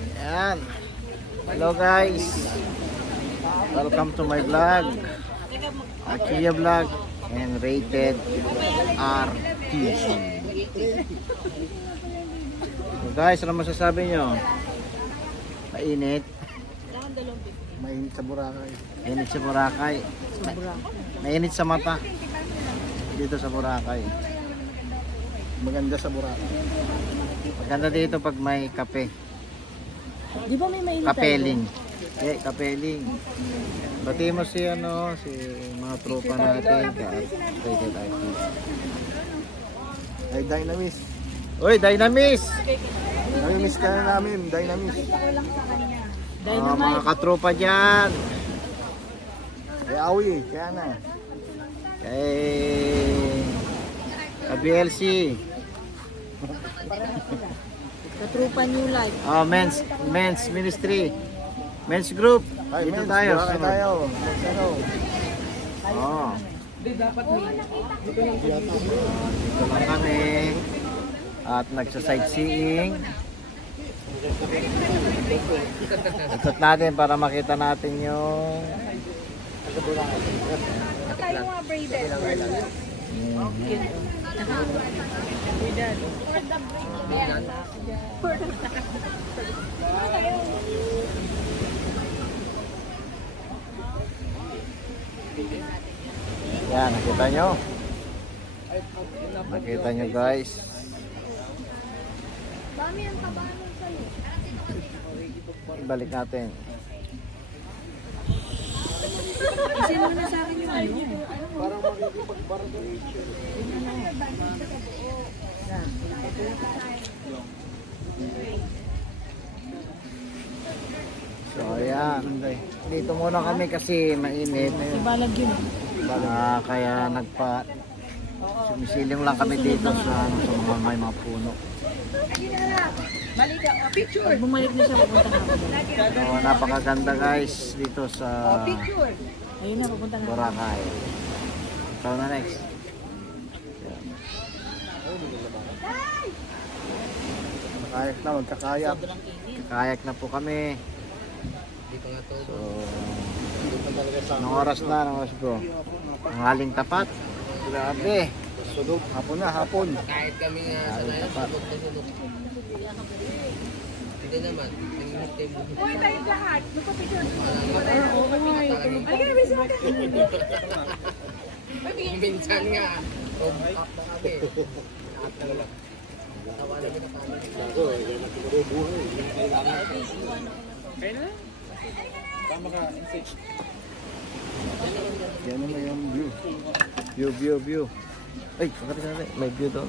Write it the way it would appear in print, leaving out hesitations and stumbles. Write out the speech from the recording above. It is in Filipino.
Yan. Hello guys. Welcome to my vlog. Akia Vlog and Rated RTC. So guys, ano masasabi nyo? Mainit. Mainit sa Boracay. Mainit sa Boracay. Mainit sa mata. Dito sa Boracay. Maganda sa Boracay. Maganda dito pag may kape. Di ba may mainit Kapeling. Okay, kapeling. Bati mo si si mga tropa natin. Rated RTC. Ay, Dynamis. Uy, Dynamis! Namimiss ka na namin, Dynamis. Mga katropa dyan. Kay Awi, kaya na. Kay BLC. Katrupa New Life. Men's ministry. Men's group. Ay, Dito men, tayo. Boracay tayo. Ano? Oh. Dito lang kami. At nagsa-sightseeing. Ikot natin para makita natin yung Tayo mga braided. yan, nakita nyo? Nakita nyo guys. Dami ang kabahan sa'yo. Ibalik natin. Kasi mo na sa akin yung ano. Parang makikipagbardo. So ayan. Dito muna kami kasi mainit. Ibalag yun. Kaya sumisiling lang kami dito sa mga may mga puno. Pag bumalik na siya, pupunta na ako. So, napakaganda guys dito sa Ayun na, pupunta na ako. Boracay. Ikaw na next. Yan. Kayak na, magkakayak. Kayak na po kami. So, anong oras na? Anong oras bro? Ang haling tapat. Grabe. Sunog, hapon na, hapon. Kahit kami nga sa Haling ngayon, tapat. sabot na sunod. Hindi naman, nanginhintay mo. Uy, tayong lahat. Magpapicture. Minsan nga, up na kami. Lahat na lang. Tawanan kita pa. Yan na yung view. View. Ay, bakit natin? May view doon.